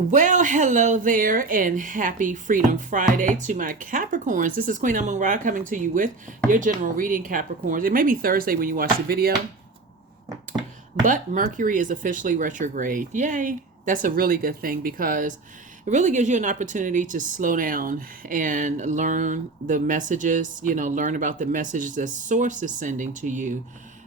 Well, hello there, and happy Freedom Friday to my Capricorns. This is Queen Amun Ra coming to you with your general reading, Capricorns. It may be Thursday when you watch the video, but Mercury is officially retrograde. Yay! That's a really good thing because it really gives you an opportunity to slow down and learn the messages, learn about the messages that Source is sending to you,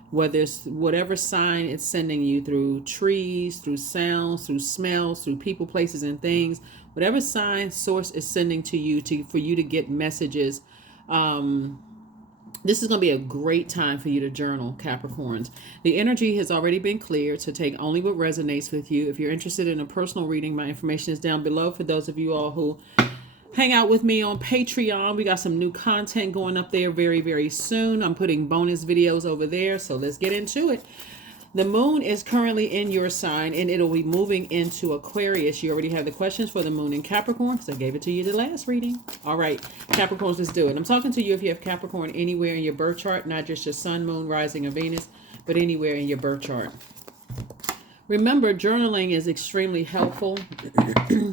whether it's whatever sign it's sending you through trees, through sounds, through smells, through people, places, and things. Whatever sign Source is sending to you for you to get messages. This is going to be a great time for you to journal, Capricorns. The energy has already been cleared, so take only what resonates with you. If you're interested in a personal reading, my information is down below for those of you all who hang out with me on Patreon. We got some new content going up there very, very soon. I'm putting bonus videos over there, so let's get into it. The moon is currently in your sign, and it'll be moving into Aquarius. You already have the questions for the moon in Capricorn, because I gave it to you the last reading. All right, Capricorns, let's do it. I'm talking to you if you have Capricorn anywhere in your birth chart, not just your sun, moon, rising, or Venus, but anywhere in your birth chart. Remember, journaling is extremely helpful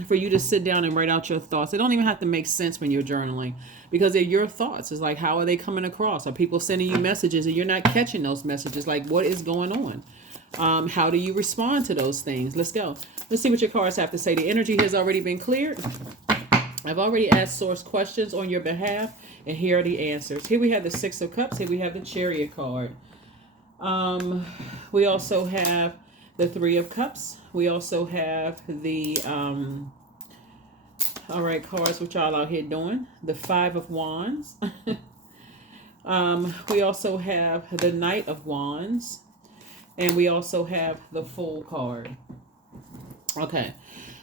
for you to sit down and write out your thoughts. They don't even have to make sense when you're journaling because they're your thoughts. It's like, how are they coming across? Are people sending you messages and you're not catching those messages? Like, what is going on? How do you respond to those things? Let's go. Let's see what your cards have to say. The energy has already been cleared. I've already asked Source questions on your behalf, and here are the answers. Here we have the Six of Cups. Here we have the Chariot card. We also have the Three of Cups. We also have the, all right, cards which y'all out here doing. The Five of Wands. We also have the Knight of Wands. And we also have the Fool card. Okay.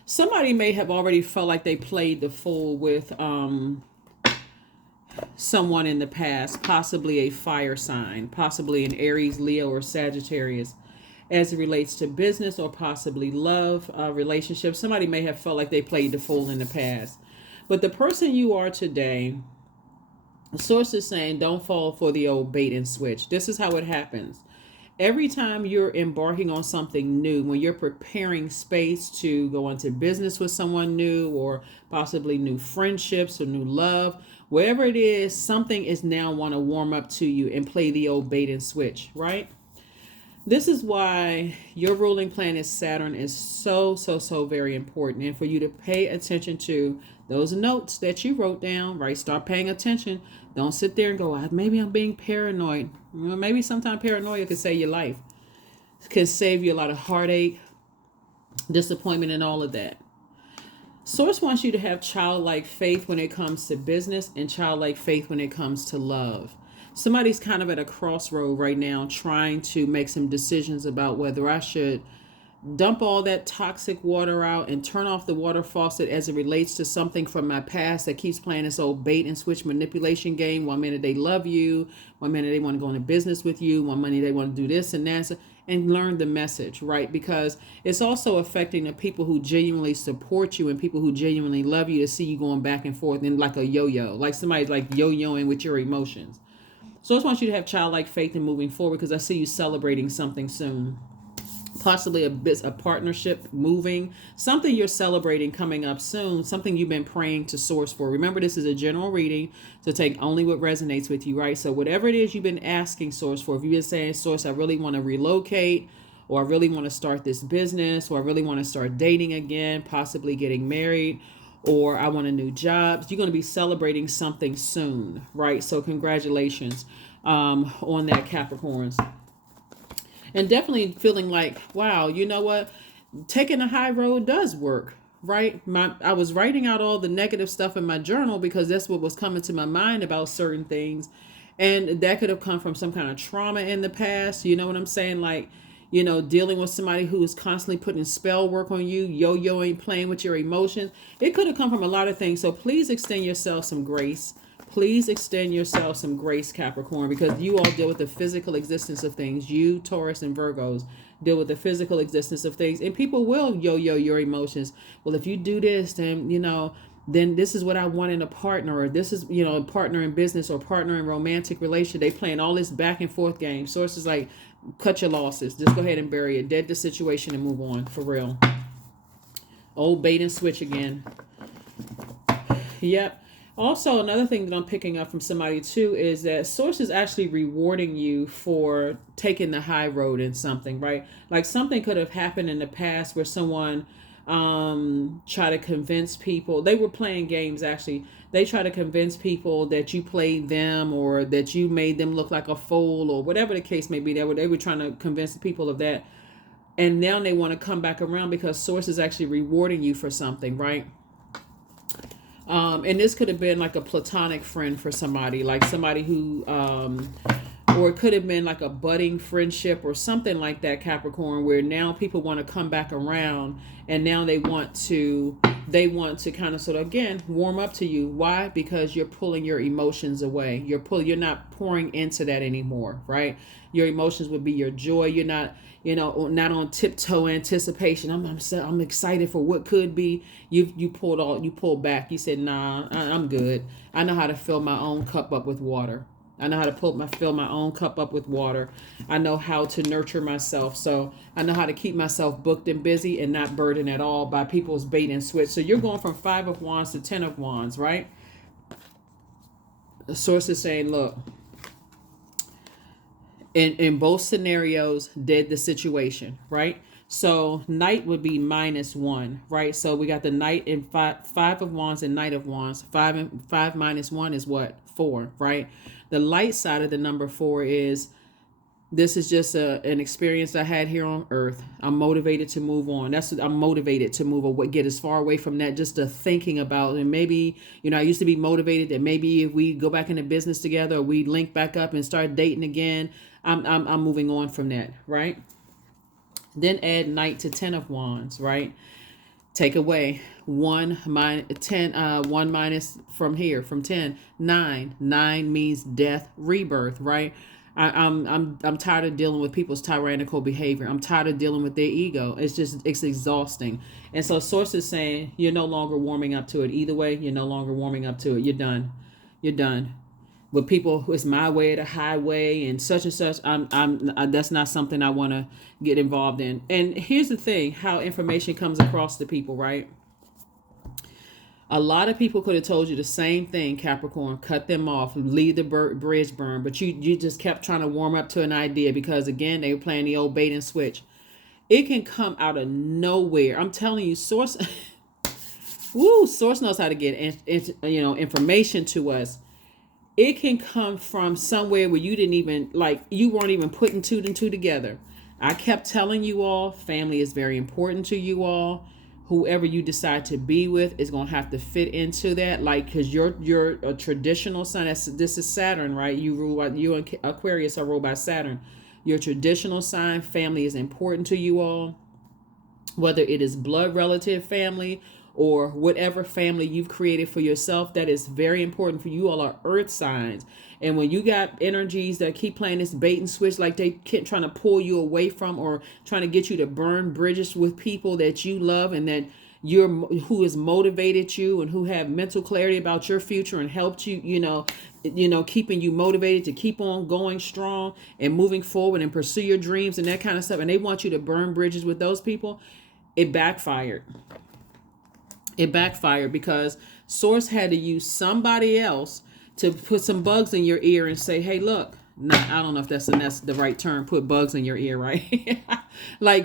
Somebody may have already felt like they played the Fool with someone in the past, possibly a fire sign, possibly an Aries, Leo, or Sagittarius, as it relates to business or possibly love, relationships. Somebody may have felt like they played the Fool in the past. But the person you are today, the Source is saying, don't fall for the old bait and switch. This is how it happens. Every time you're embarking on something new, when you're preparing space to go into business with someone new or possibly new friendships or new love, wherever it is, something is now want to warm up to you and play the old bait and switch, right? This is why your ruling planet Saturn is so very important. And for you to pay attention to those notes that you wrote down, right? Start paying attention. Don't sit there and go, maybe I'm being paranoid. Maybe sometimes paranoia can save your life. It can save you a lot of heartache, disappointment, and all of that. Source wants you to have childlike faith when it comes to business and childlike faith when it comes to love. Somebody's kind of at a crossroad right now trying to make some decisions about whether I should dump all that toxic water out and turn off the water faucet as it relates to something from my past that keeps playing this old bait and switch manipulation game. One minute they love you, one minute they want to go into business with you, one minute they want to do this and that, and learn the message, right? Because it's also affecting the people who genuinely support you and people who genuinely love you to see you going back and forth in like a yo-yo, like somebody's like yo-yoing with your emotions. So I just want you to have childlike faith in moving forward because I see you celebrating something soon. Possibly a partnership moving, something you're celebrating coming up soon, something you've been praying to Source for. Remember, this is a general reading, so take only what resonates with you, right? So whatever it is you've been asking Source for, if you've been saying, Source, I really want to relocate, or I really want to start this business, or I really want to start dating again, possibly getting married, or I want a new job, you're going to be celebrating something soon, right? So congratulations on that, Capricorns. And definitely feeling like, wow, you know what? Taking the high road does work, right? I was writing out all the negative stuff in my journal because that's what was coming to my mind about certain things. And that could have come from some kind of trauma in the past. You know what I'm saying? Like, dealing with somebody who is constantly putting spell work on you, yo-yoing, playing with your emotions. It could have come from a lot of things. So please extend yourself some grace. Please extend yourself some grace, Capricorn, because you all deal with the physical existence of things. You, Taurus, and Virgos deal with the physical existence of things. And people will yo-yo your emotions. Well, if you do this, then, then this is what I want in a partner, or this is, a partner in business or partner in romantic relation. They playing all this back and forth game. Sources like, cut your losses. Just go ahead and bury it. Dead the situation and move on, for real. Old bait and switch again. Yep. Also, another thing that I'm picking up from somebody too is that source is actually rewarding you for taking the high road in something, right? Like something could have happened in the past where someone tried to convince people. They were playing games actually. They try to convince people that you played them or that you made them look like a fool or whatever the case may be. They were trying to convince people of that. And now they want to come back around because source is actually rewarding you for something, right? And this could have been like a platonic friend for somebody, like somebody who, or it could have been like a budding friendship or something like that, Capricorn, where now people want to come back around and now they want to kind of sort of again warm up to you. Why? Because you're pulling your emotions away. You're not pouring into that anymore, right? Your emotions would be your joy. You're not, not on tiptoe anticipation. I'm excited for what could be. You pulled back. You said, nah, I'm good. I know how to fill my own cup up with water. I know how to fill my own cup up with water. I know how to nurture myself. So I know how to keep myself booked and busy and not burdened at all by people's bait and switch. So you're going from 5 of Wands to 10 of Wands, right? The source is saying, look, in both scenarios, did the situation, right? So Knight would be -1, right? So we got the Knight in five of Wands and Knight of Wands. 5 minus 1 is what? 4, right? The light side of the number 4 is this is just an experience I had here on earth. I'm motivated to move on. I'm motivated to move away, get as far away from that, just the thinking about, and maybe, I used to be motivated that maybe if we go back into business together or we link back up and start dating again, I'm moving on from that, right? Then add Knight to 10 of Wands, right? Take away 1 minus from here, from 10, 9. 9 means death, rebirth, right? I'm tired of dealing with people's tyrannical behavior. I'm tired of dealing with their ego. It's exhausting. And so source is saying you're no longer warming up to it. Either way, you're no longer warming up to it. You're done. You're done. With people, it's my way or the highway and such. That's not something I want to get involved in. And here's the thing, how information comes across to people, right? A lot of people could have told you the same thing, Capricorn. Cut them off, leave the bridge burn. But you just kept trying to warm up to an idea because, again, they were playing the old bait and switch. It can come out of nowhere. I'm telling you, source, source knows how to get information to us. It can come from somewhere where you didn't even, you weren't even putting 2 and 2 together. I kept telling you all, family is very important to you all. Whoever you decide to be with is going to have to fit into that. Because you're a traditional sign. This is Saturn, right? You and Aquarius are ruled by Saturn. Your traditional sign, family is important to you all. Whether it is blood relative family or whatever family you've created for yourself, that is very important for you all are earth signs. And when you got energies that keep playing this bait and switch, like they keep trying to pull you away from or trying to get you to burn bridges with people that you love and that who has motivated you and who have mental clarity about your future and helped you, keeping you motivated to keep on going strong and moving forward and pursue your dreams and that kind of stuff. And they want you to burn bridges with those people. It backfired. It backfired because source had to use somebody else to put some bugs in your ear and say, hey, look, I don't know if that's the right term, put bugs in your ear, right?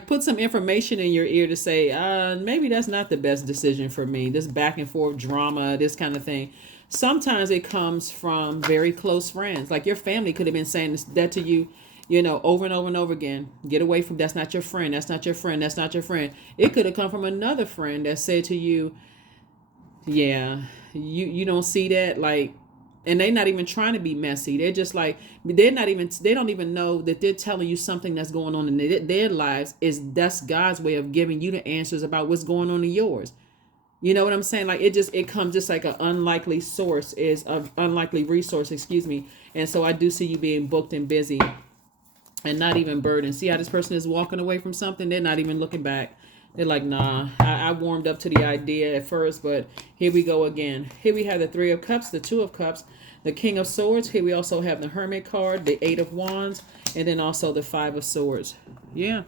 Put some information in your ear to say, maybe that's not the best decision for me. This back and forth drama, this kind of thing. Sometimes it comes from very close friends. Like your family could have been saying that to you, over and over and over again. Get away from, that's not your friend. That's not your friend. That's not your friend. It could have come from another friend that said to you, yeah, you don't see that, and they're not even trying to be messy. They're just they don't even know that they're telling you something that's going on in their lives. That's God's way of giving you the answers about what's going on in yours. You know what I'm saying? It comes just like an unlikely source is an unlikely resource, excuse me. And so I do see you being booked and busy and not even burdened. See how this person is walking away from something? They're not even looking back. They're like, nah, I warmed up to the idea at first, but here we go again. Here we have the 3 of Cups, the 2 of Cups, the King of Swords. Here we also have the Hermit card, the 8 of Wands, and then also the 5 of Swords. Yeah.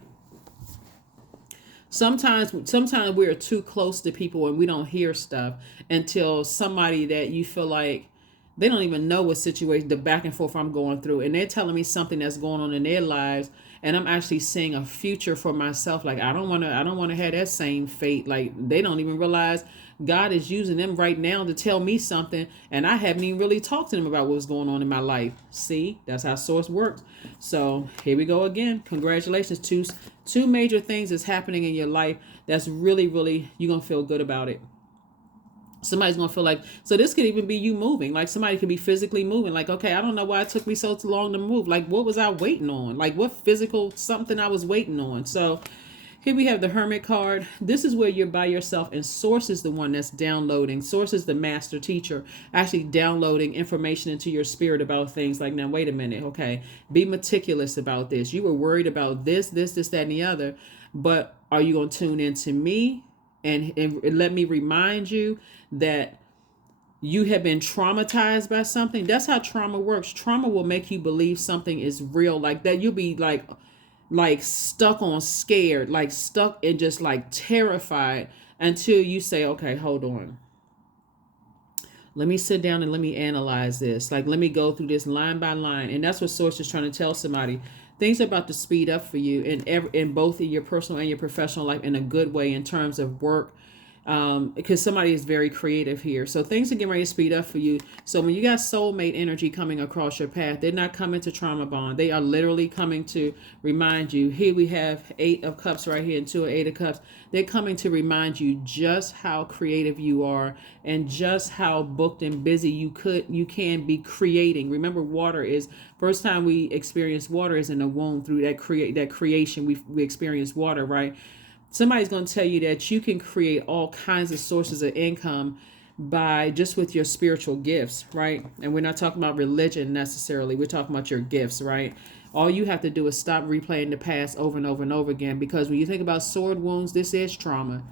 Sometimes we're too close to people and we don't hear stuff until somebody that you feel like they don't even know what situation, the back and forth I'm going through, and they're telling me something that's going on in their lives, and I'm actually seeing a future for myself. Like I don't want to have that same fate. Like they don't even realize God is using them right now to tell me something, and I haven't even really talked to them about what's going on in my life. See, that's how source works. So here we go again. Congratulations, two major things that's happening in your life that's really you're gonna feel good about it. Somebody's gonna feel like, so this could even be you moving. Like somebody could be physically moving. Like, okay, I don't know why it took me so long to move. Like, what was I waiting on? Like, what physical something I was waiting on? So here we have the Hermit card. This is where you're by yourself, and Source is the one that's downloading. Source is the master teacher, actually downloading information into your spirit about things. Like, now wait a minute, okay, be meticulous about this. You were worried about this, that, and the other, but are you gonna tune into me and let me remind you that you have been traumatized by something? That's how trauma works. Trauma will make you believe something is real, like that. You'll be like stuck on scared, like stuck and just like terrified until you say, okay, hold on, let me sit down and let me analyze this. Like, let me go through this line by line. And that's what Source is trying to tell somebody. Things are about to speed up for you in both in your personal and your professional life, in a good way, in terms of work, because somebody is very creative here. So things are getting ready to speed up for you. So when you got soulmate energy coming across your path, they're not coming to trauma bond. They are literally coming to remind you. Here we have 8 of Cups right here and 2 of 8 of Cups. They're coming to remind you just how creative you are and just how booked and busy you can be creating. Remember, water is, first time we experience water is in the womb. Through that creation, we experience water, right? Somebody's going to tell you that you can create all kinds of sources of income by just with your spiritual gifts, right? And we're not talking about religion necessarily. We're talking about your gifts, right? All you have to do is stop replaying the past over and over and over again, because when you think about sword wounds, this is trauma.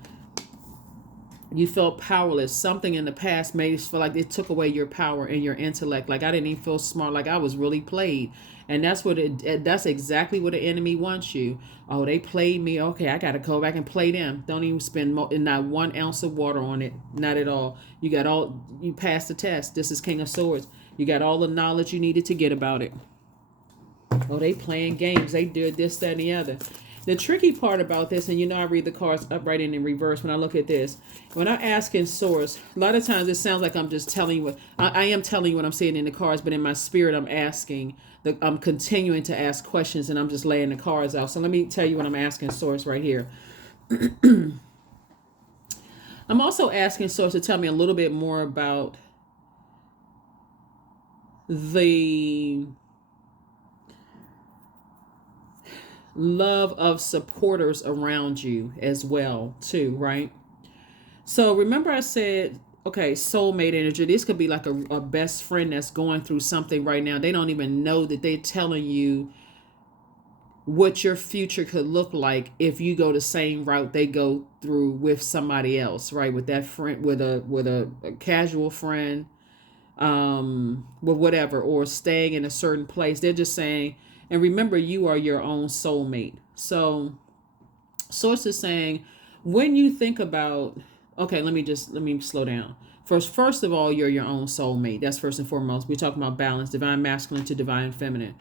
You felt powerless. Something in the past made you feel like it took away your power and your intellect. Like, I didn't even feel smart. Like, I was really played. And that's exactly what the enemy wants you. Oh, they played me. Okay, I got to go back and play them. Don't even spend not 1 ounce of water on it. Not at all. You passed the test. This is King of Swords. You got all the knowledge you needed to get about it. Oh, they playing games. They did this, that, and the other. The tricky part about this, and I read the cards upright and in reverse when I look at this. When I ask in Source, a lot of times it sounds like I'm just telling you I am telling you what I'm seeing in the cards, but in my spirit I'm asking. I'm continuing to ask questions, and I'm just laying the cards out. So let me tell you what I'm asking Source right here. I'm also asking Source to tell me a little bit more about the love of supporters around you as well too, right? So remember I said, okay, soulmate energy. This could be like a best friend that's going through something right now. They don't even know that they're telling you what your future could look like if you go the same route they go through with somebody else, right? With that friend, with a casual friend, with whatever, or staying in a certain place. They're just saying, and remember, you are your own soulmate. So Source is saying, when you think about, okay, let me slow down. First of all, you're your own soulmate. That's first and foremost. We're talking about balance, divine masculine to divine feminine.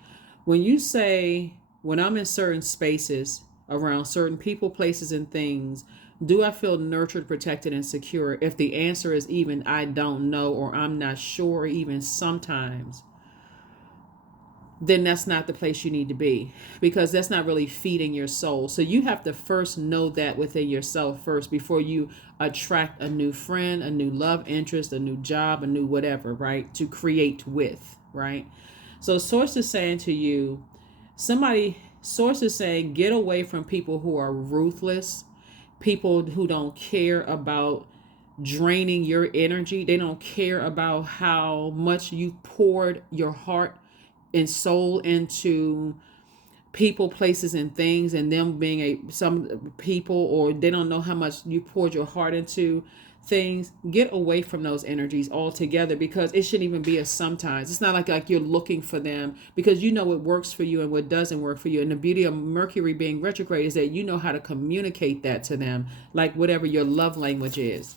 When you say, when I'm in certain spaces around certain people, places, and things, do I feel nurtured, protected, and secure? If the answer is even I don't know, or I'm not sure, even sometimes, then that's not the place you need to be, because that's not really feeding your soul. So you have to first know that within yourself first before you attract a new friend, a new love interest, a new job, a new whatever, right? To create with, right? So Source is saying to you, Source is saying, get away from people who are ruthless, people who don't care about draining your energy. They don't care about how much you poured your heart and soul into people, places, and things, and them being some people, or they don't know how much you poured your heart into things. Get away from those energies altogether, because it shouldn't even be a sometimes. It's not like you're looking for them, because you know what works for you and what doesn't work for you. And the beauty of Mercury being retrograde is that you know how to communicate that to them, like whatever your love language is.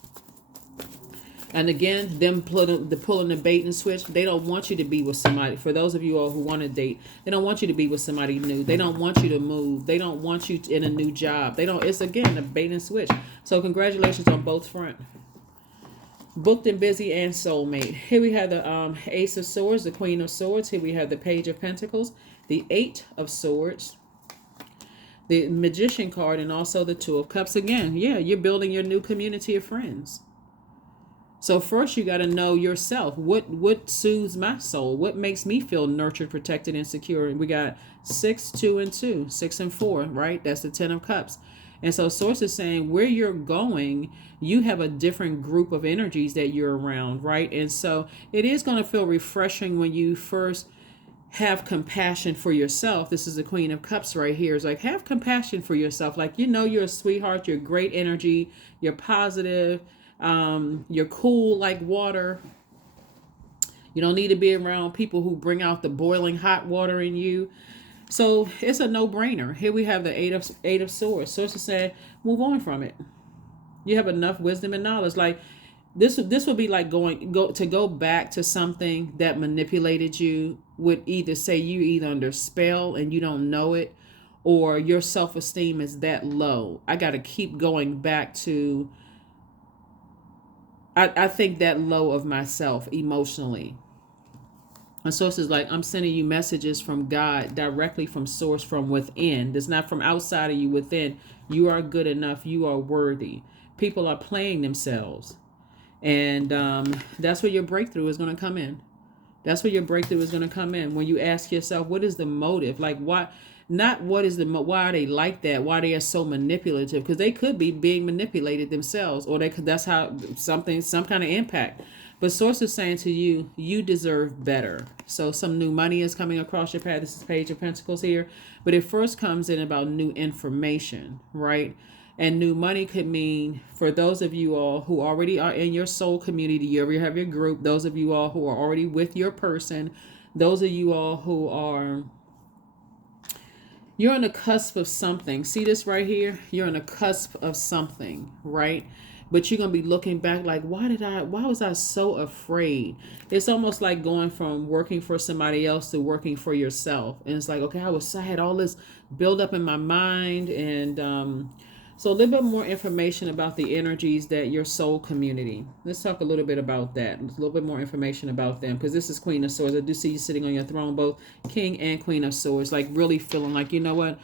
And again, them pulling the bait and switch. They don't want you to be with somebody. For those of you all who want to date, they don't want you to be with somebody new. They don't want you to move. They don't want you in a new job. They don't. It's again a bait and switch. So congratulations on both front. Booked and busy and soulmate. Here we have the Ace of Swords, the Queen of Swords. Here we have the Page of Pentacles, the Eight of Swords, the Magician card, and also the Two of Cups. Again, yeah, you're building your new community of friends. So first you got to know yourself. What soothes my soul? What makes me feel nurtured, protected, and secure? And we got 6, 2, and 2, 6 and 4, right? That's the 10 of Cups. And so Source is saying where you're going, you have a different group of energies that you're around, right? And so it is going to feel refreshing when you first have compassion for yourself. This is the Queen of Cups right here. It's like, have compassion for yourself. Like, you know, you're a sweetheart, you're great energy, you're positive. You're cool like water. You don't need to be around people who bring out the boiling hot water in you. So it's a no-brainer. Here we have the eight of Swords. Source is saying, move on from it. You have enough wisdom and knowledge. Like this would be like go back to something that manipulated you. Would either say you either under spell and you don't know it, or your self-esteem is that low. I got to keep going back to. I think that low of myself emotionally. And Source is like, I'm sending you messages from God, directly from Source, from within. That's not from outside of you, within. You are good enough. You are worthy. People are playing themselves. And that's where your breakthrough is going to come in. That's where your breakthrough is going to come in. When you ask yourself, what is the motive? Like, why? Not what is why are they like that? Why they are so manipulative? Because they could be being manipulated themselves, or that's how some kind of impact. But Source is saying to you, you deserve better. So some new money is coming across your path. This is Page of Pentacles here, but it first comes in about new information, right? And new money could mean, for those of you all who already are in your soul community, you already have your group. Those of you all who are already with your person, those of you all who are. You're on the cusp of something. See this right here? You're on the cusp of something, right? But you're going to be looking back like, why was I so afraid? It's almost like going from working for somebody else to working for yourself. And it's like, okay, I had all this build up in my mind. And so a little bit more information about the energies that your soul community. Let's talk a little bit about that. A little bit more information about them, because this is Queen of Swords. I do see you sitting on your throne, both King and Queen of Swords, like really feeling like, you know what?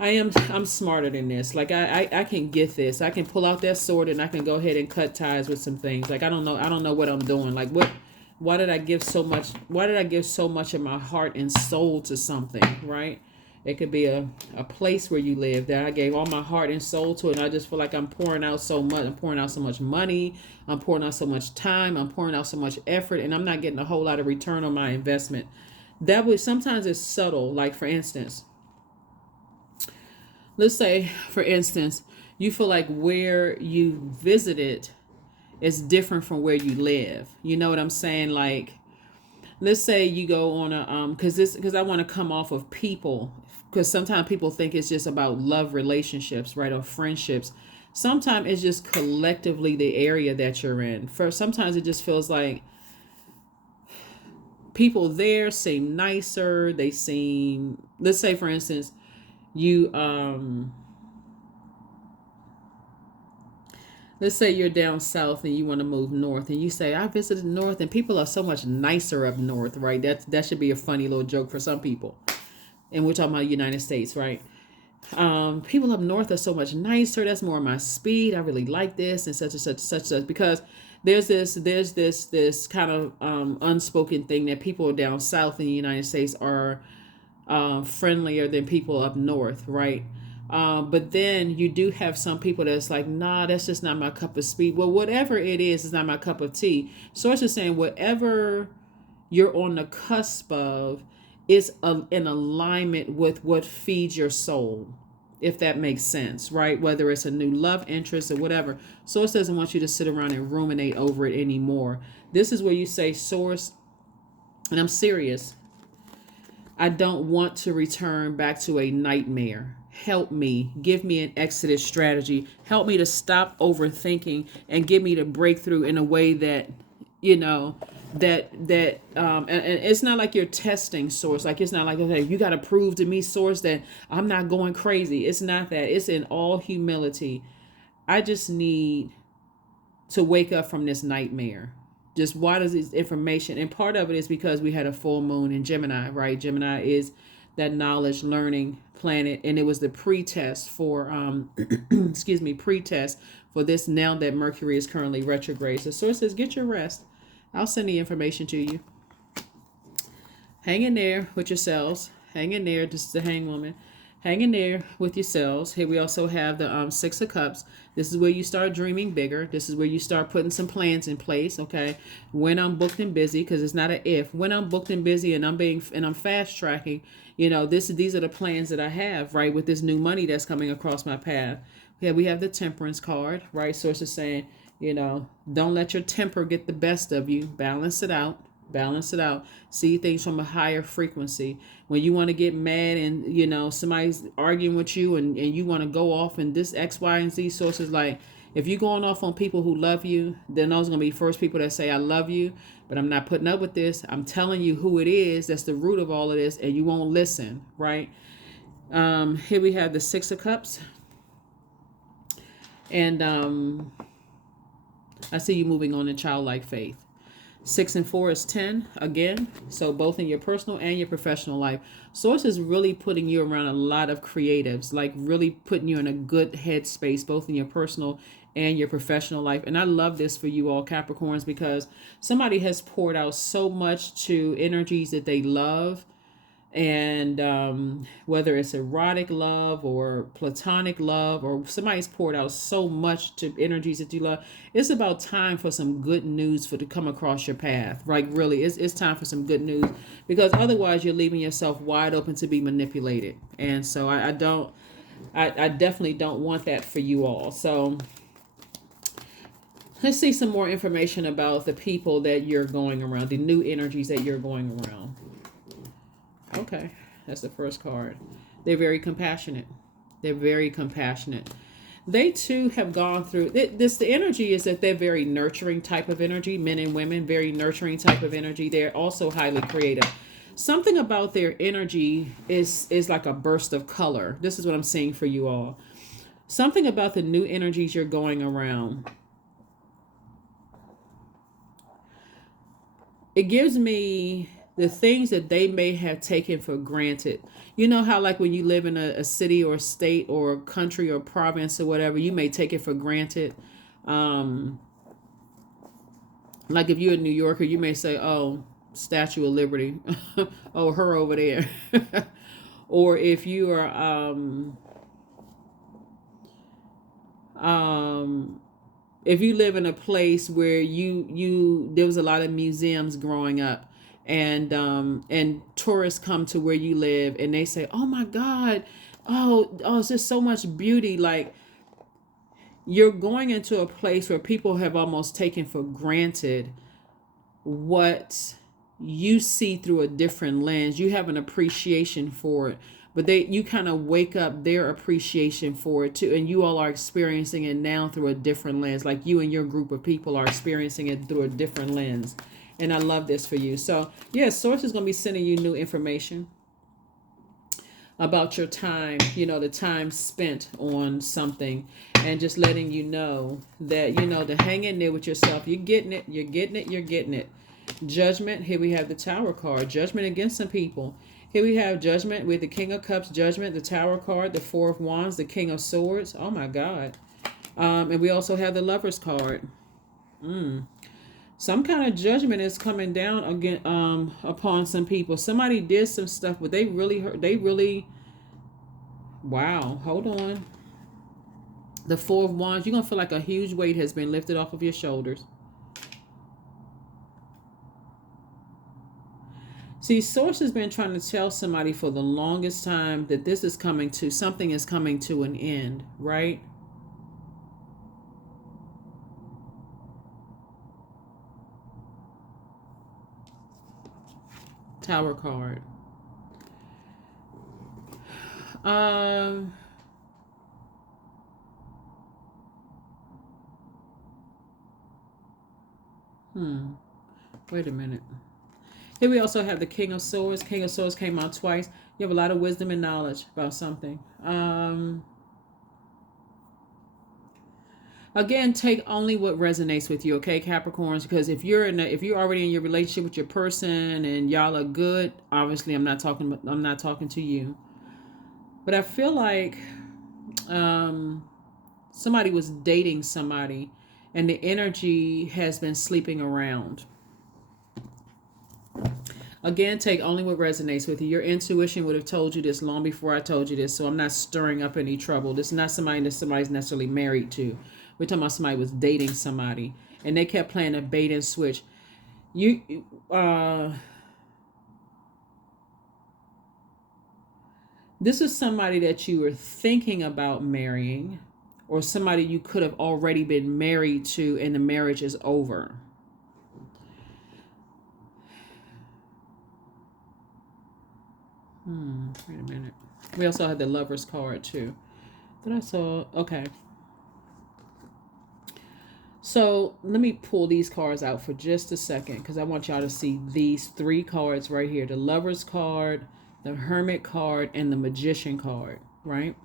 I'm smarter than this. Like I can get this. I can pull out that sword and I can go ahead and cut ties with some things. Like I don't know what I'm doing. Like why did I give so much of my heart and soul to something, right? It could be a place where you live that I gave all my heart and soul to it. And I just feel like I'm pouring out so much. I'm pouring out so much money. I'm pouring out so much time. I'm pouring out so much effort. And I'm not getting a whole lot of return on my investment. That would sometimes it's subtle. Like for instance, let's say, for instance, you feel like where you visited is different from where you live. You know what I'm saying? Like, let's say you go on a because I want to come off of people, because sometimes people think it's just about love relationships, right, or friendships. Sometimes it's just collectively the area that you're in. Sometimes it just feels like people there seem nicer. They seem, let's say for instance, you let's say you're down south and you want to move north, and you say, I visited north and people are so much nicer up north, right? That should be a funny little joke for some people. And we're talking about United States, right? People up north are so much nicer. That's more my speed. I really like this, and such and such, such, because there's this kind of unspoken thing that people down south in the United States are friendlier than people up north, right? But then you do have some people that's like, nah, that's just not my cup of speed. Well, whatever it is not my cup of tea. Source is saying whatever you're on the cusp of, is in alignment with what feeds your soul, if that makes sense, right? Whether it's a new love interest or whatever. Source doesn't want you to sit around and ruminate over it anymore. This is where you say, Source, and I'm serious, I don't want to return back to a nightmare. Help me. Give me an exodus strategy. Help me to stop overthinking and give me the breakthrough in a way that, you know, and it's not like you're testing, Source. Like, it's not like, okay, you got to prove to me, Source, that I'm not going crazy. It's not that. It's in all humility. I just need to wake up from this nightmare. Just why does this information, and part of it is because we had a full moon in Gemini, right? Gemini is that knowledge learning planet, and it was the pre-test for pre-test for this, now that Mercury is currently retrograde. So Source says, get your rest. I'll send the information to you. Hang in there with yourselves. Hang in there. This is the hang woman. Hang in there with yourselves. Here we also have the Six of Cups. This is where you start dreaming bigger. This is where you start putting some plans in place. Okay, when I'm booked and busy, because it's not an if. When I'm booked and busy, and I'm fast tracking, you know, these are the plans that I have, right, with this new money that's coming across my path. Yeah, we have the Temperance card, right? Source is saying, you know, don't let your temper get the best of you. Balance it out. Balance it out. See things from a higher frequency. When you want to get mad and, you know, somebody's arguing with you and you want to go off and this X, Y, and Z, Sources, like, if you're going off on people who love you, then those are going to be first people that say, I love you, but I'm not putting up with this. I'm telling you who it is. That's the root of all of this. And you won't listen, right? Here we have the Six of Cups. And I see you moving on in childlike faith. 6 and 4 is 10 again. So both in your personal and your professional life. Source is really putting you around a lot of creatives, like really putting you in a good headspace, both in your personal and your professional life. And I love this for you all Capricorns, because somebody has poured out so much to energies that they love. And whether it's erotic love or platonic love, or somebody's poured out so much to energies that you love, it's about time for some good news to come across your path. Right? Really, it's time for some good news, because otherwise you're leaving yourself wide open to be manipulated. And so I definitely don't want that for you all. So let's see some more information about the people that you're going around, the new energies that you're going around. Okay, that's the first card. They're very compassionate. They're very compassionate. They too have gone through this. The energy is that they're very nurturing type of energy, men and women, very nurturing type of energy. They're also highly creative. Something about their energy is like a burst of color. This is what I'm seeing for you all. Something about the new energies you're going around. It gives me the things that they may have taken for granted. You know how, like, when you live in a city or state or country or province or whatever, you may take it for granted. Like if you're a New Yorker, you may say, oh, Statue of Liberty. Oh, her over there. Or if you are, if you live in a place where there was a lot of museums growing up, and tourists come to where you live and they say, oh my God, it's just so much beauty. Like, you're going into a place where people have almost taken for granted what you see through a different lens. You have an appreciation for it, but you kind of wake up their appreciation for it too. And you all are experiencing it now through a different lens. Like, you and your group of people are experiencing it through a different lens. And I love this for you. So, yeah, Source is going to be sending you new information about your time, you know, the time spent on something, and just letting you know that, you know, to hang in there with yourself. You're getting it. You're getting it. You're getting it. Judgment. Here we have the Tower card. Judgment against some people. Here we have Judgment with the King of Cups, Judgment, the Tower card, the Four of Wands, the King of Swords. Oh, my God. And we also have the Lovers card. Some kind of judgment is coming down again upon some people. Somebody did some stuff, but they really hurt. Wow. Hold on. The Four of Wands. You're going to feel like a huge weight has been lifted off of your shoulders. See, Source has been trying to tell somebody for the longest time that this is coming to, something is coming to an end, right? Tower card. Um, Wait a minute. Here we also have the King of Swords. King of Swords came out twice. You have a lot of wisdom and knowledge about something. Again, take only what resonates with you, okay, Capricorns? Because if you're if you're already in your relationship with your person and y'all are good, obviously I'm not talking to you. But I feel like somebody was dating somebody and the energy has been sleeping around. Again, take only what resonates with you. Your intuition would have told you this long before I told you this, so I'm not stirring up any trouble. This is not somebody that somebody's necessarily married to. We're talking about somebody was dating somebody, and they kept playing a bait and switch. This is somebody that you were thinking about marrying, or somebody you could have already been married to, and the marriage is over. Wait a minute. We also had the Lover's card too. That I saw. Okay. So let me pull these cards out for just a second because I want y'all to see these three cards right here. The Lover's card, the Hermit card, and the Magician card, right?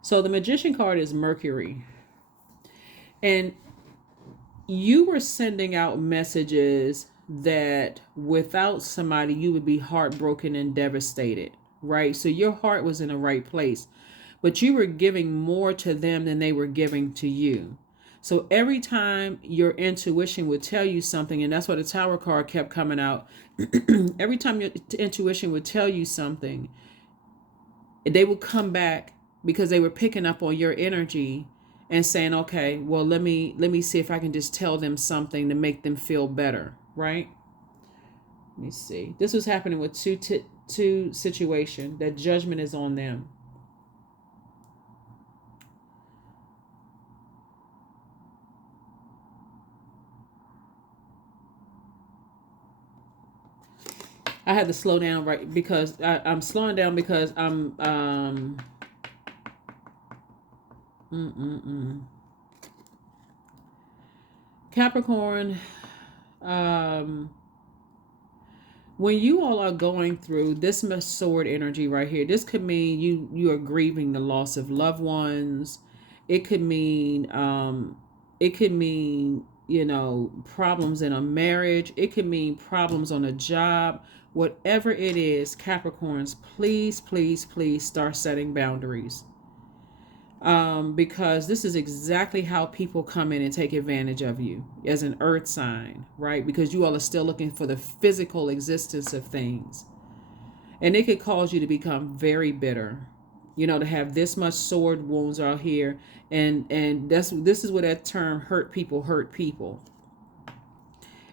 So the Magician card is Mercury. And you were sending out messages that without somebody you would be heartbroken and devastated, right? So your heart was in the right place, but you were giving more to them than they were giving to you. So every time your intuition would tell you something, and that's why the Tower card kept coming out, every time your intuition would tell you something, they would come back because they were picking up on your energy and saying, okay, well, let me see if I can just tell them something to make them feel better, right? Let me see. This was happening with two situation. That judgment is on them. I had to slow down right because I'm slowing down because I'm Capricorn. When you all are going through this sword energy right here, this could mean you are grieving the loss of loved ones. It could mean problems in a marriage. It could mean problems on a job. Whatever it is, Capricorns, please, please, please start setting boundaries. Because this is exactly how people come in and take advantage of you as an earth sign, right? Because you all are still looking for the physical existence of things. And it could cause you to become very bitter, to have this much sword wounds out here. And this is where that term hurt people.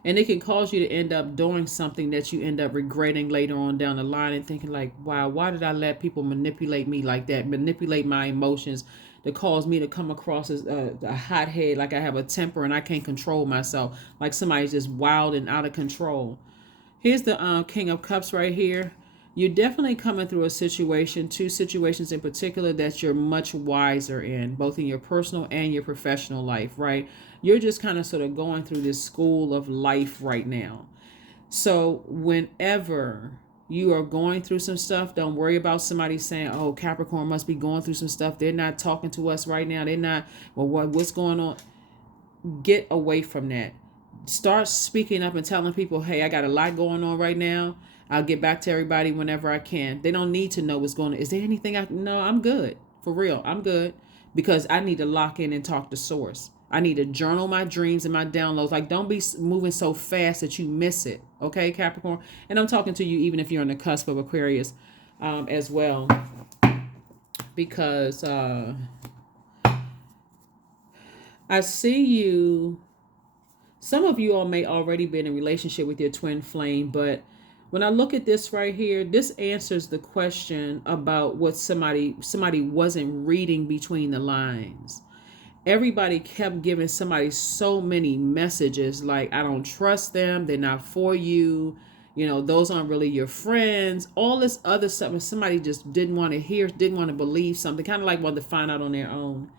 And it can cause you to end up doing something that you end up regretting later on down the line and thinking like, wow, why did I let people manipulate me like that? Manipulate my emotions to cause me to come across as a hothead, like I have a temper and I can't control myself, like somebody's just wild and out of control. Here's the King of Cups right here. You're definitely coming through a situation, two situations in particular that you're much wiser in, both in your personal and your professional life, right? You're just kind of sort of going through this school of life right now. So whenever you are going through some stuff, don't worry about somebody saying, oh, Capricorn must be going through some stuff. They're not talking to us right now. They're not, well, what's going on? Get away from that. Start speaking up and telling people, hey, I got a lot going on right now. I'll get back to everybody whenever I can. They don't need to know what's going on. Is there anything no, I'm good. For real, I'm good. Because I need to lock in and talk to source. I need to journal my dreams and my downloads. Like, don't be moving so fast that you miss it. Okay, Capricorn? And I'm talking to you even if you're on the cusp of Aquarius as well. Because I see you. Some of you all may already be in a relationship with your twin flame, but When I look at this right here, this answers the question about what somebody wasn't reading between the lines. Everybody kept giving somebody so many messages like, I don't trust them, they're not for you, those aren't really your friends, all this other stuff. And somebody just didn't want to hear, didn't want to believe something, kind of like wanted to find out on their own.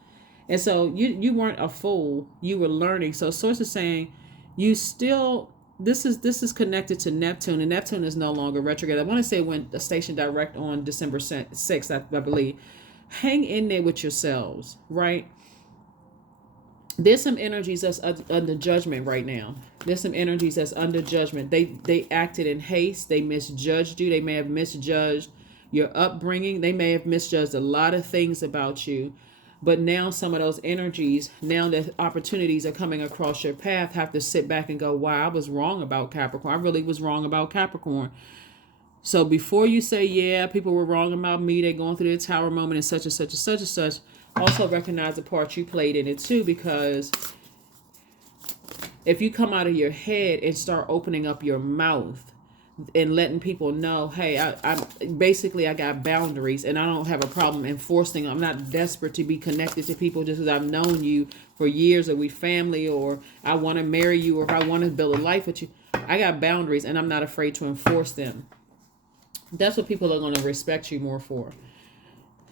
And so you weren't a fool, you were learning. So source is saying you still, this is connected to Neptune, and Neptune is no longer retrograde. I want to say it went a station direct on December 6th, I believe. Hang in there with yourselves, right? There's some energies that's under judgment right now. There's some energies that's under judgment. They acted in haste. They misjudged you. They may have misjudged your upbringing. They may have misjudged a lot of things about you. But now some of those energies, now that opportunities are coming across your path, have to sit back and go, wow, I was wrong about Capricorn. I really was wrong about Capricorn. So before you say, yeah, people were wrong about me, they're going through their tower moment and such and such and such and such, also recognize the part you played in it too, because if you come out of your head and start opening up your mouth and letting people know, hey, I got boundaries and I don't have a problem enforcing. I'm not desperate to be connected to people just because I've known you for years, or we family, or I want to marry you, or if I want to build a life with you. I got boundaries and I'm not afraid to enforce them. That's what people are going to respect you more for.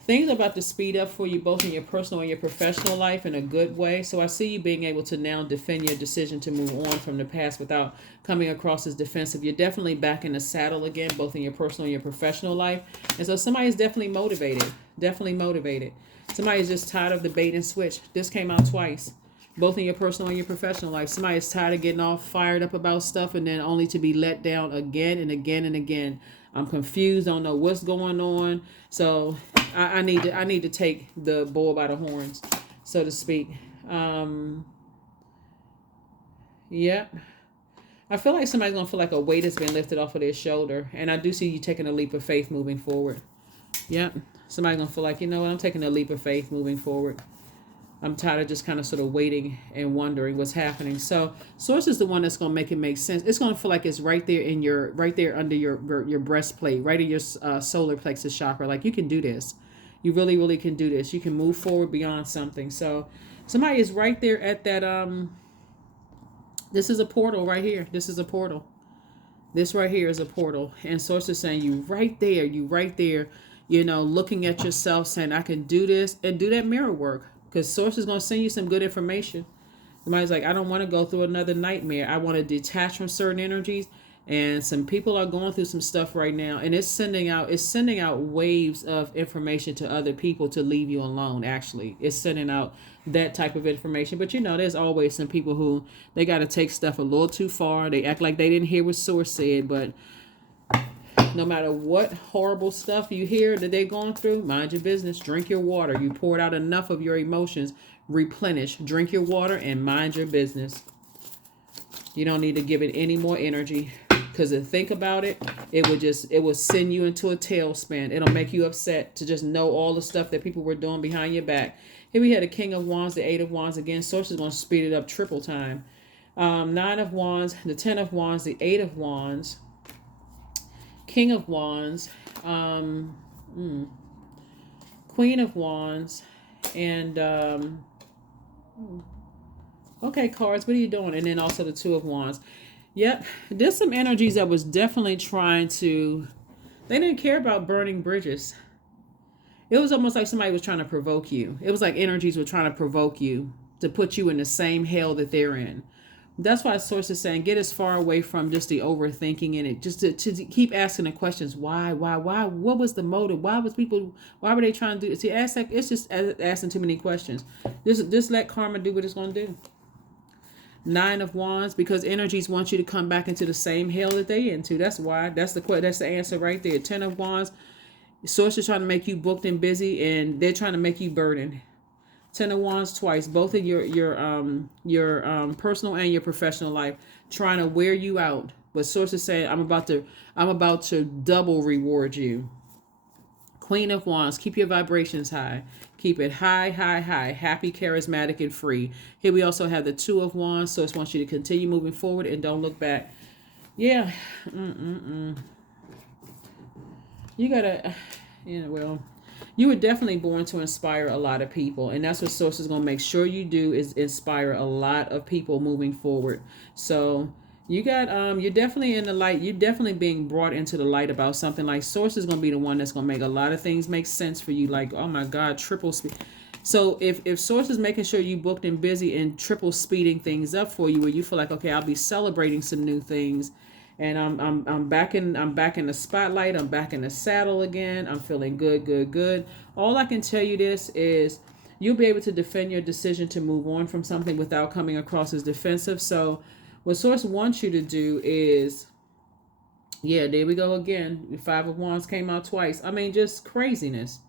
Things are about to speed up for you both in your personal and your professional life in a good way. So I see you being able to now defend your decision to move on from the past without coming across as defensive. You're definitely back in the saddle again, both in your personal and your professional life. And so somebody's definitely motivated. Definitely motivated. Somebody's just tired of the bait and switch. This came out twice, both in your personal and your professional life. Somebody's tired of getting all fired up about stuff and then only to be let down again and again and again. I'm confused, don't know what's going on. So I need to take the bull by the horns, so to speak. Yeah. I feel like somebody's going to feel like a weight has been lifted off of their shoulder. And I do see you taking a leap of faith moving forward. Yep. Somebody's going to feel like, I'm taking a leap of faith moving forward. I'm tired of just kind of sort of waiting and wondering what's happening. So source is the one that's going to make it make sense. It's going to feel like it's right there under your breastplate, right in your solar plexus chakra. Like, you can do this. You really, really can do this. You can move forward beyond something. So somebody is right there at that. This is a portal right here. This is a portal. This right here is a portal. And source is saying you right there, looking at yourself saying, I can do this, and do that mirror work. Because source is going to send you some good information. Somebody's like, I don't want to go through another nightmare. I want to detach from certain energies. And some people are going through some stuff right now. And it's sending out waves of information to other people to leave you alone, actually. It's sending out that type of information. But there's always some people who, they got to take stuff a little too far. They act like they didn't hear what source said. But no matter what horrible stuff you hear that they're going through, mind your business. Drink your water. You poured out enough of your emotions. Replenish. Drink your water and mind your business. You don't need to give it any more energy, because to think about it, it will send you into a tailspin. It'll make you upset to just know all the stuff that people were doing behind your back. Here we had a King of Wands, the Eight of Wands. Again, source is going to speed it up triple time. Nine of Wands, the 10 of Wands, the 8 of Wands, King of Wands, Queen of Wands, and okay, cards, what are you doing? And then also the Two of Wands. Yep, there's some energies that was definitely trying to, they didn't care about burning bridges. It was almost like somebody was trying to provoke you. It was like energies were trying to provoke you to put you in the same hell that they're in. That's why source is saying get as far away from just the overthinking in it. Just to keep asking the questions. Why? What was the motive? Why were they trying to do it? See, it's just asking too many questions. Just let karma do what it's going to do. Nine of Wands, because energies want you to come back into the same hell that they into. That's why. That's the answer right there. 10 of Wands. Source is trying to make you booked and busy, and they're trying to make you burdened. 10 of Wands twice, both in your personal and your professional life, trying to wear you out. But source is saying, I'm about to double reward you. Queen of Wands, keep your vibrations high. Keep it high, high, high. Happy, charismatic, and free. Here we also have the Two of Wands. So it wants you to continue moving forward and don't look back. Yeah. Mm-mm-mm. You gotta, well, you were definitely born to inspire a lot of people, and that's what Source is gonna make sure you do, is inspire a lot of people moving forward. So you got, you're definitely in the light. You're definitely being brought into the light about something. Like Source is gonna be the one that's gonna make a lot of things make sense for you. Like, oh my God, triple speed. So if Source is making sure you booked and busy and triple speeding things up for you, where you feel like, okay, I'll be celebrating some new things, and I'm back in the spotlight. I'm back in the saddle again. I'm feeling good, good, good. All I can tell you this is you'll be able to defend your decision to move on from something without coming across as defensive. So what Source wants you to do is, yeah, there we go again. The Five of Wands came out twice. I mean, just craziness.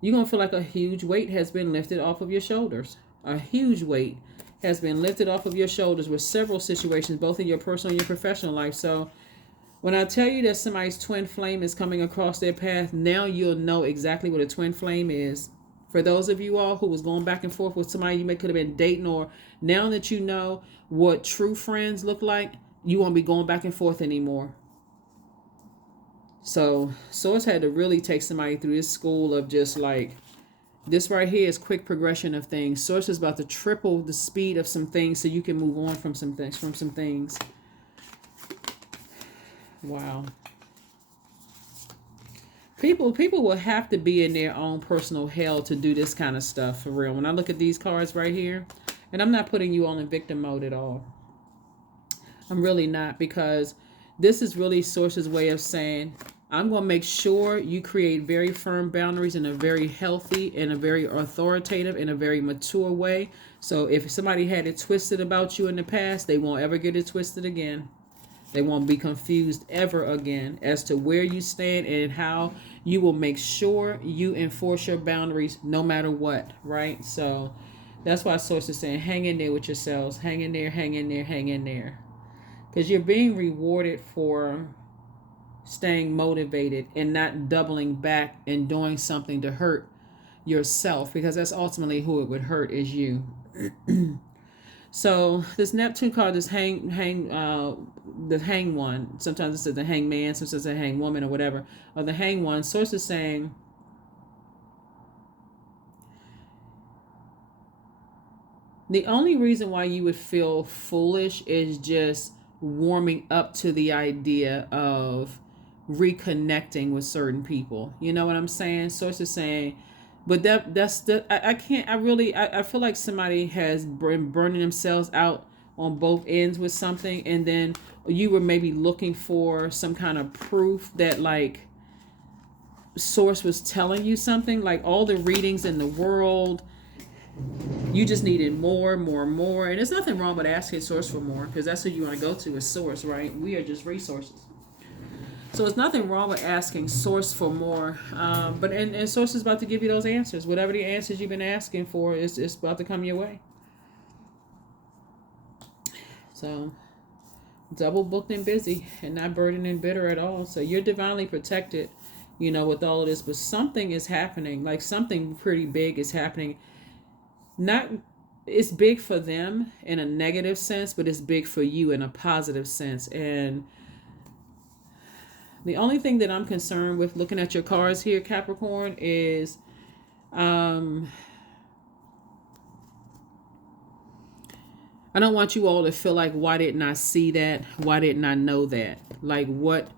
You're going to feel like a huge weight has been lifted off of your shoulders. A huge weight has been lifted off of your shoulders with several situations, both in your personal and your professional life. So when I tell you that somebody's twin flame is coming across their path, now you'll know exactly what a twin flame is. For those of you all who was going back and forth with somebody you may could have been dating, or now that you know what true friends look like, you won't be going back and forth anymore. So Source had to really take somebody through this school of just like, this right here is quick progression of things. Source is about to triple the speed of some things so you can move on from some things. Wow. People will have to be in their own personal hell to do this kind of stuff, for real. When I look at these cards right here, and I'm not putting you all in victim mode at all. I'm really not, because this is really Source's way of saying, I'm going to make sure you create very firm boundaries in a very healthy, in a very authoritative, in a very mature way. So if somebody had it twisted about you in the past, they won't ever get it twisted again. They won't be confused ever again as to where you stand and how you will make sure you enforce your boundaries no matter what, right? So that's why Source is saying, hang in there with yourselves. Hang in there, hang in there, hang in there. Because you're being rewarded for staying motivated and not doubling back and doing something to hurt yourself, because that's ultimately who it would hurt, is you. So this Neptune card, this the hang one. Sometimes it says the hang man, sometimes it says the hang woman or whatever. Or the hang one. Source is saying, the only reason why you would feel foolish is just warming up to the idea of reconnecting with certain people. You know what I'm saying? Source is saying, but that's the I can't I really I feel like somebody has been burning themselves out on both ends with something, and then you were maybe looking for some kind of proof that, like, Source was telling you something, like all the readings in the world, you just needed more, more, more. And there's nothing wrong with asking Source for more, because that's who you want to go to, is Source, right? We are just resources. So it's nothing wrong with asking Source for more. But Source is about to give you those answers. Whatever the answers you've been asking for, it's about to come your way. So double booked and busy, and not burdened and bitter at all. So you're divinely protected, with all of this. But something is happening. Like, something pretty big is happening. Not It's big for them in a negative sense, but it's big for you in a positive sense. And the only thing that I'm concerned with looking at your cards here, Capricorn, is I don't want you all to feel like, why didn't I see that? Why didn't I know that? Like, what?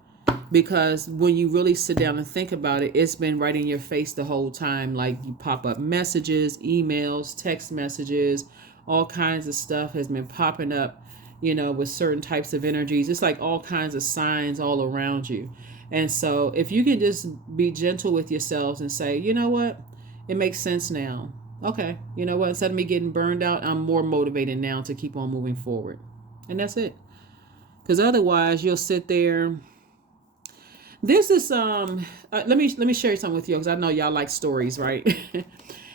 Because when you really sit down and think about it, it's been right in your face the whole time. Like, you pop up messages, emails, text messages, all kinds of stuff has been popping up, with certain types of energies. It's like all kinds of signs all around you. And so if you can just be gentle with yourselves and say, you know what? It makes sense now. Okay, you know what? Instead of me getting burned out, I'm more motivated now to keep on moving forward. And that's it. Because otherwise, you'll sit there. This is let me share something with you, because I know y'all like stories, right?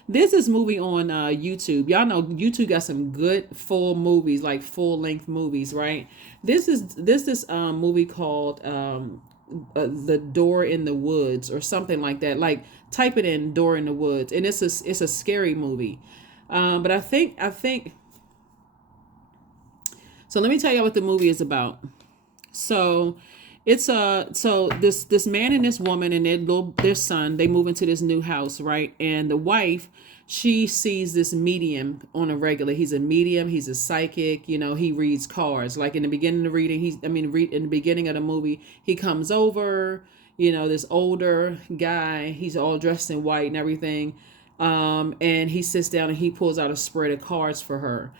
This is movie on YouTube. Y'all know YouTube got some good full movies, like full length movies, right? This is movie called The Door in the Woods, or something like that. Like, type it in, Door in the Woods, and it's a scary movie. But I think so. Let me tell you what the movie is about. So it's so this man and this woman and their son, they move into this new house, right? And the wife, she sees this medium on a regular. He's a medium, he's a psychic, he reads cards. Like in the beginning of the reading, in the beginning of the movie, he comes over, this older guy, he's all dressed in white and everything. And he sits down and he pulls out a spread of cards for her.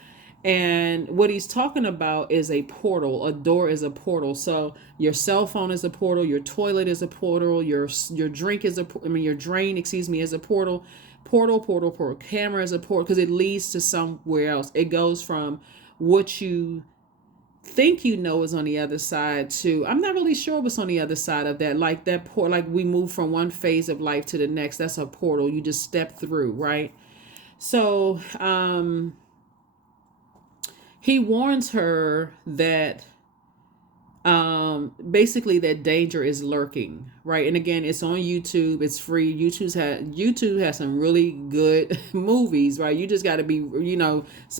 And what he's talking about is a portal. A door is a portal. So your cell phone is a portal. Your toilet is a portal. Your drink is your drain, excuse me, is a portal. Portal. Camera is a portal because it leads to somewhere else. It goes from what you think is on the other side to I'm not really sure what's on the other side of that. Like that port, like we move from one phase of life to the next. That's a portal. You just step through, right? So, he warns her that basically that danger is lurking, right? And again, it's on YouTube, it's free. YouTube has some really good movies, right? You just got to be,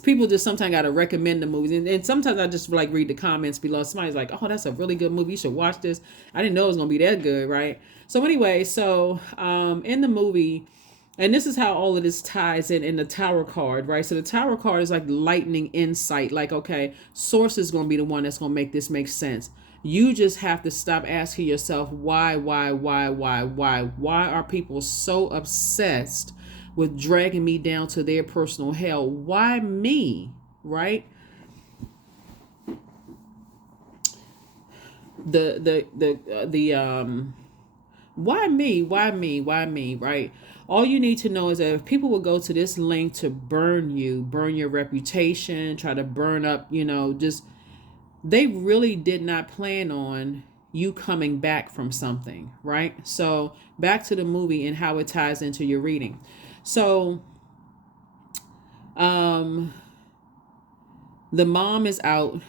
people just sometimes got to recommend the movies, and sometimes I just like read the comments below. Somebody's like, oh, that's a really good movie, you should watch this. I didn't know it was gonna be that good, right? So anyway, in the movie, and this is how all of this ties in the tower card, right? So the tower card is like lightning insight. Like, okay, source is going to be the one that's going to make this make sense. You just have to stop asking yourself, why are people so obsessed with dragging me down to their personal hell? Why me, right? Why me, right? All you need to know is that if people will go to this link to burn your reputation, try to burn up, just they really did not plan on you coming back from something, right? So back to the movie and how it ties into your reading. So the mom is out,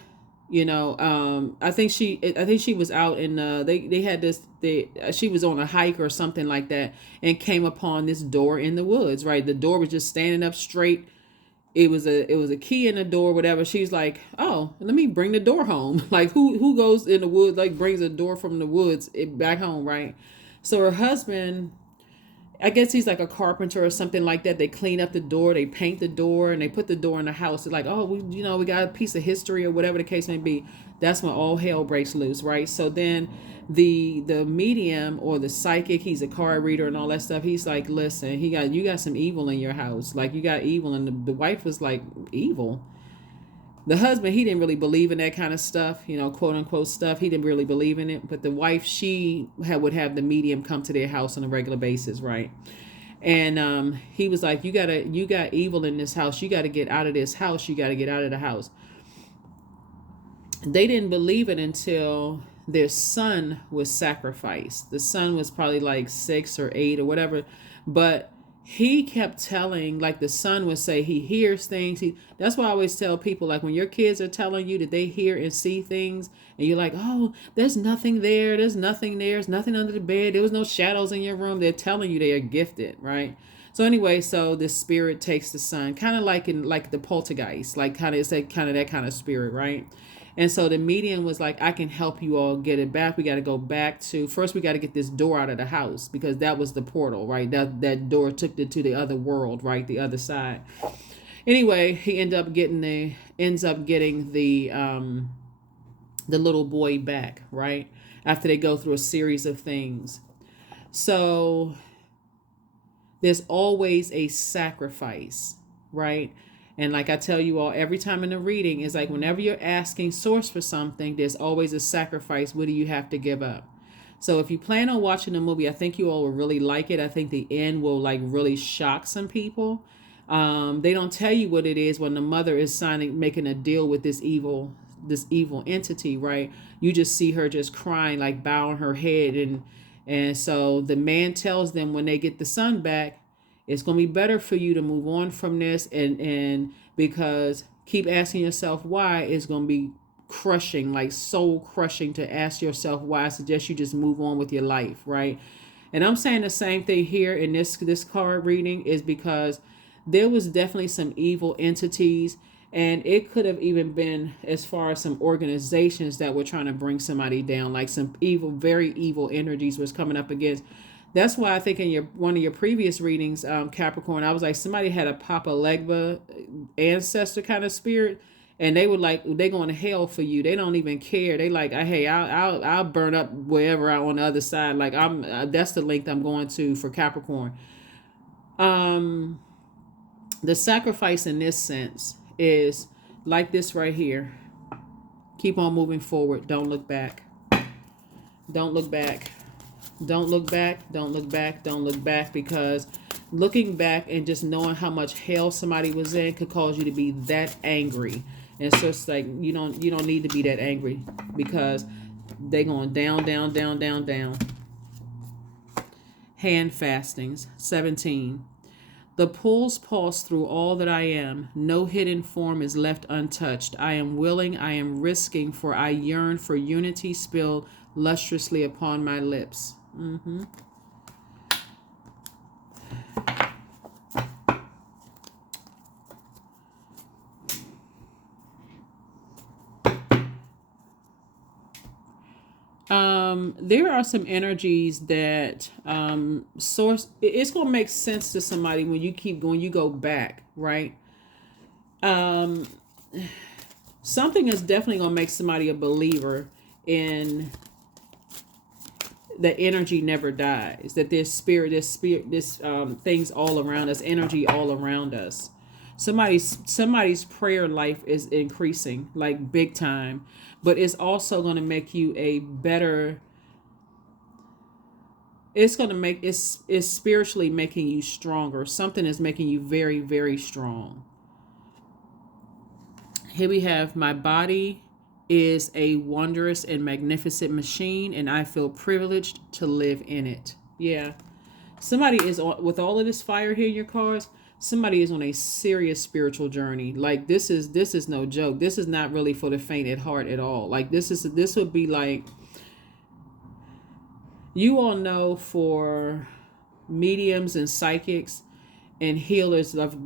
I think she was out in they had this she was on a hike or something like that and came upon this door in the woods, right? The door was just standing up straight. It was a key in the door, whatever. She's like, oh, let me bring the door home. Like who goes in the woods, like brings a door from the woods back home, right? So her husband, I guess he's like a carpenter or something like that. They clean up the door, they paint the door, and they put the door in the house. It's like, oh, we got a piece of history or whatever the case may be. That's when all hell breaks loose, right? So then the medium or the psychic, he's a card reader and all that stuff. He's like, listen, you got some evil in your house. Like you got evil, and the wife was like, evil. The husband, he didn't really believe in that kind of stuff, quote unquote stuff. He didn't really believe in it. But the wife, would have the medium come to their house on a regular basis, right? And he was like, you got evil in this house. You got to get out of this house. You got to get out of the house. They didn't believe it until their son was sacrificed. The son was probably like 6 or 8 or whatever. But he kept telling, like the son would say, he hears things. That's why I always tell people, like when your kids are telling you that they hear and see things, and you're like, oh, there's nothing there. There's nothing there. There's nothing under the bed. There was no shadows in your room. They're telling you they are gifted, right? So anyway, so the spirit takes the son, kind of like in like the poltergeist, like it's that kind of spirit, right? And so the medium was like, I can help you all get it back. We got to go back to, first we got to get this door out of the house, because that was the portal, right? That door took it to the other world, right? The other side. Anyway, he ends up getting the little boy back, right? After they go through a series of things. So there's always a sacrifice, right? And like I tell you all every time in the reading, is like whenever you're asking source for something, there's always a sacrifice. What do you have to give up? So if you plan on watching the movie, I think you all will really like it. I think the end will like really shock some people. They don't tell you what it is when the mother is making a deal with this evil entity, right? You just see her just crying, like bowing her head, and so the man tells them when they get the son back, it's going to be better for you to move on from this, and because keep asking yourself why is going to be crushing, like soul crushing to ask yourself why. I suggest you just move on with your life, right? And I'm saying the same thing here in this card reading, is because there was definitely some evil entities. And it could have even been as far as some organizations that were trying to bring somebody down, like some evil, very evil energies was coming up against. That's why I think in your one of your previous readings, Capricorn, I was like somebody had a Papa Legba ancestor kind of spirit, and they would like they going to hell for you. They don't even care. They like, hey, I'll burn up wherever I on the other side. Like I'm that's the length I'm going to for Capricorn. Um, the sacrifice in this sense is like this right here. Keep on moving forward. Don't look back. Don't look back. Don't look back. Don't look back. Don't look back, because looking back and just knowing how much hell somebody was in could cause you to be that angry. And so it's like you don't need to be that angry, because they going down, down, down, down, down. Hand fastings. 17. The pulls pulse through all that I am. No hidden form is left untouched. I am willing, I am risking, for I yearn for unity spilled lustrously upon my lips. There are some energies that source. It's gonna make sense to somebody when you keep going. You go back, right? Um, Something is definitely gonna make somebody a believer in that energy never dies. That there's spirit, this things all around us, energy all around us. Somebody's prayer life is increasing like big time, but it's also going to make you a better. It's going to make it's spiritually making you stronger. Something is making you very, very strong. Here we have, my body is a wondrous and magnificent machine, and I feel privileged to live in it. Yeah. Somebody is on, with all of this fire here in your cards, somebody is on a serious spiritual journey. Like this is no joke. This is not really for the faint at heart at all. Like this would be like, you all know, for mediums and psychics and healers of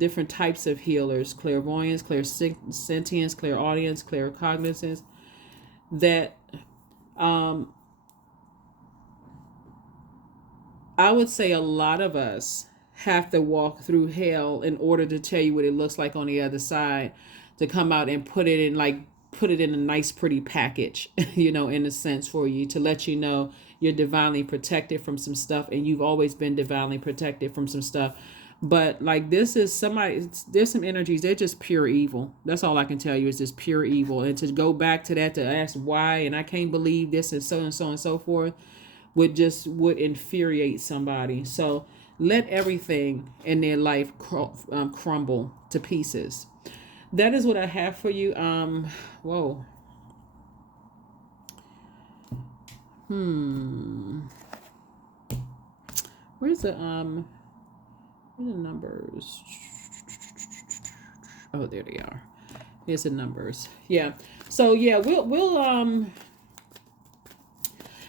different types of healers, clairvoyance, clairsentience, clairaudience, claircognizance, that I would say a lot of us have to walk through hell in order to tell you what it looks like on the other side, to come out and put it in a nice pretty package, in a sense, for you, to let you know you're divinely protected from some stuff, and you've always been divinely protected from some stuff. But like this is somebody, there's some energies, they're just pure evil. That's all I can tell you, is just pure evil. And to go back to that, to ask why, and I can't believe this, and so and so and so forth, would infuriate somebody. So let everything in their life crumble to pieces. That is what I have for you. Whoa. Where's the numbers? Oh, there they are. Here's the numbers. Yeah. So yeah, we'll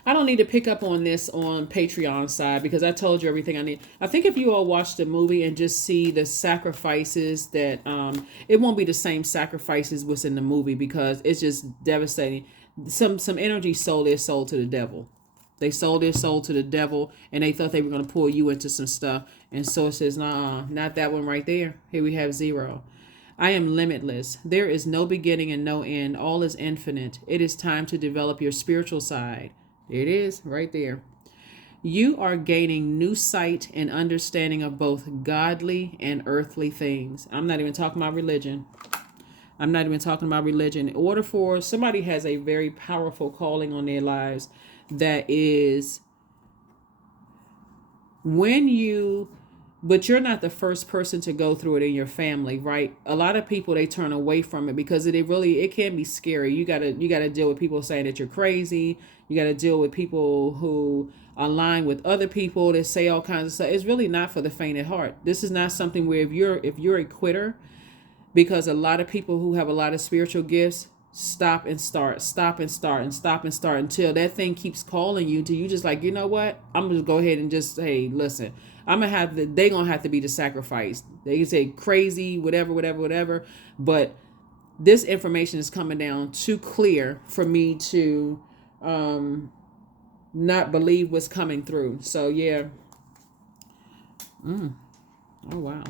I don't need to pick up on this on Patreon side, because I told you everything I need. I think if you all watch the movie and just see the sacrifices that it won't be the same sacrifices what's in the movie, because it's just devastating. Some energy sold their soul to the devil. They sold their soul to the devil, and they thought they were going to pull you into some stuff. And so it says, nah, not that one right there. Here we have 0. I am limitless. There is no beginning and no end. All is infinite. It is time to develop your spiritual side. It is right there. You are gaining new sight and understanding of both godly and earthly things. I'm not even talking about religion. In order for somebody has a very powerful calling on their lives, that is but you're not the first person to go through it in your family, right? A lot of people, they turn away from it because it can be scary. You gotta deal with people saying that you're crazy. You gotta deal with people who align with other people that say all kinds of stuff. It's really not for the faint at heart. This is not something where if you're a quitter, because a lot of people who have a lot of spiritual gifts, stop and start, stop and start, and stop and start until that thing keeps calling you till you just like, you know what? I'm gonna go ahead and just, hey, listen, I'm gonna have to, they gonna have to be the sacrifice. They can say crazy, whatever, whatever, whatever, but this information is coming down too clear for me to not believe what's coming through. So yeah. Oh wow.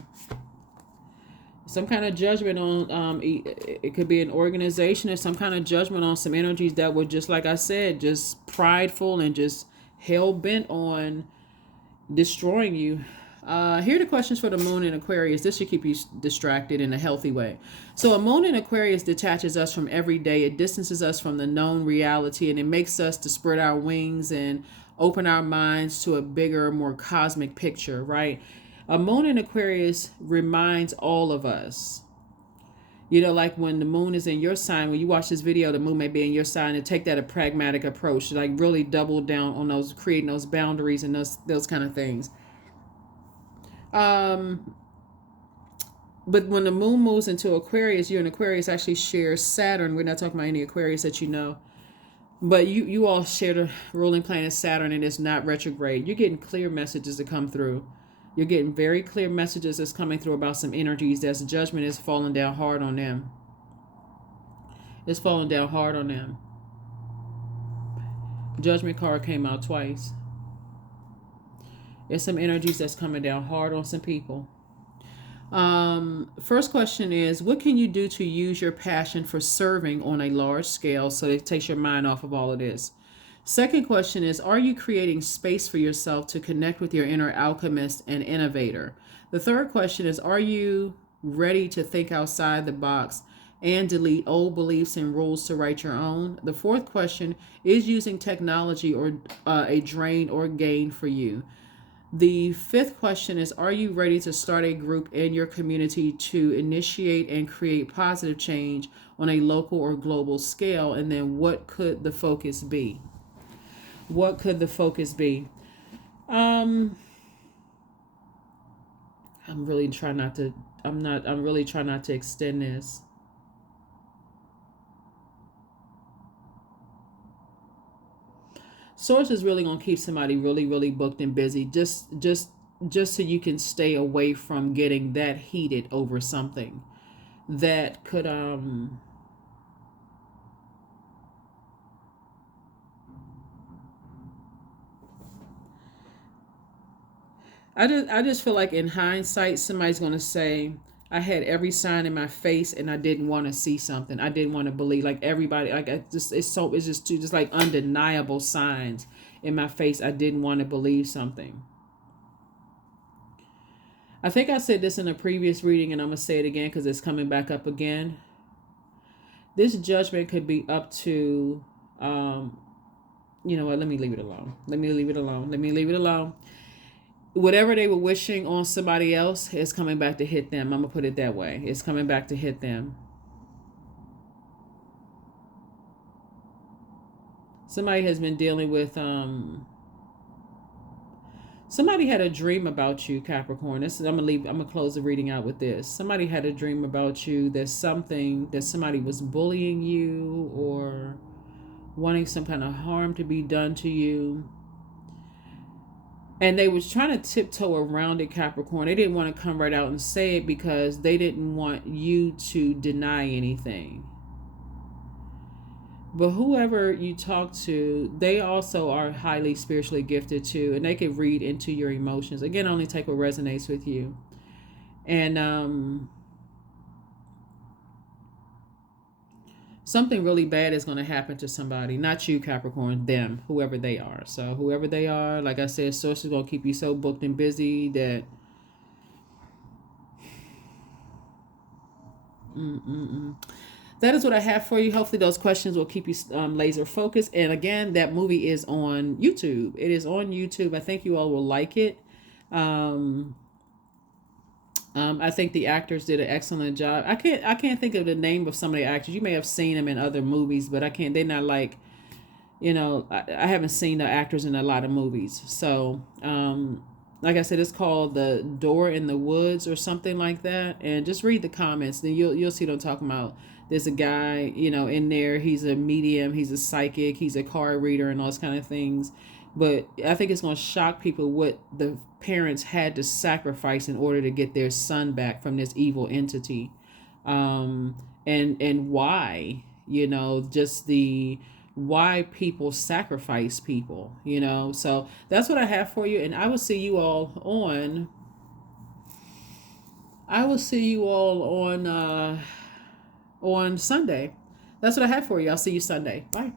Some kind of judgment on it could be an organization or some kind of judgment on some energies that were, just like I said, just prideful and just hell bent on destroying you. Here are the questions for the moon in Aquarius. This should keep you distracted in a healthy way. So a moon in Aquarius detaches us from every day. It distances us from the known reality, and it makes us to spread our wings and open our minds to a bigger, more cosmic picture, right? A moon in Aquarius reminds all of us, you know, like when the moon is in your sign, when you watch this video, the moon may be in your sign, and take that a pragmatic approach, like really double down on those, creating those boundaries and those kind of things. But when the moon moves into Aquarius, you and Aquarius actually share Saturn. We're not talking about any Aquarius that you know, but you all share the ruling planet Saturn, and it's not retrograde. You're getting clear messages that come through. You're getting very clear messages that's coming through about some energies that's judgment is falling down hard on them. It's falling down hard on them. Judgment card came out twice. There's some energies that's coming down hard on some people. First question is, what can you do to use your passion for serving on a large scale so it takes your mind off of all of this? Second question is, are you creating space for yourself to connect with your inner alchemist and innovator? The third question is, are you ready to think outside the box and delete old beliefs and rules to write your own? The fourth question is, using technology or a drain or gain for you? The fifth question is, are you ready to start a group in your community to initiate and create positive change on a local or global scale? And then what could the focus be? What could the focus be? I'm really trying not to extend this. Source is really going to keep somebody really, really booked and busy, just so you can stay away from getting that heated over something that could I just feel like in hindsight, somebody's going to say, I had every sign in my face and I didn't want to see something. I didn't want to believe, like everybody, like it's just like undeniable signs in my face. I didn't want to believe something. I think I said this in a previous reading, and I'm going to say it again because it's coming back up again. This judgment could be up to, you know what, let me leave it alone. Let me leave it alone. Whatever they were wishing on somebody else is coming back to hit them. I'm going to put it that way. It's coming back to hit them. Somebody has been dealing with, somebody had a dream about you, Capricorn. I'm going to close the reading out with this. Somebody had a dream about you. There's something that somebody was bullying you or wanting some kind of harm to be done to you. And they was trying to tiptoe around it, Capricorn. They didn't want to come right out and say it because they didn't want you to deny anything. But whoever you talk to, they also are highly spiritually gifted too. And they can read into your emotions. Again, only take what resonates with you. And something really bad is going to happen to somebody. Not you, Capricorn, them, whoever they are. So whoever they are, like I said, source is going to keep you so booked and busy that that is what I have for you. Hopefully those questions will keep you laser focused. And again, that movie is on YouTube. It is on YouTube. I think you all will like it. I think the actors did an excellent job. I can't think of the name of some of the actors. You may have seen them in other movies, but I can't. They're not like, you know, I haven't seen the actors in a lot of movies. So Like I said, it's called The Door in the Woods or something like that. And just read the comments, then you'll see what I'm talking about. There's a guy, in there. He's a medium, he's a psychic, he's a card reader, and all those kind of things. But I think it's going to shock people what the parents had to sacrifice in order to get their son back from this evil entity, and why, just the why people sacrifice people, so that's what I have for you. And I will see you all on Sunday. That's what I have for you. I'll see you Sunday. Bye.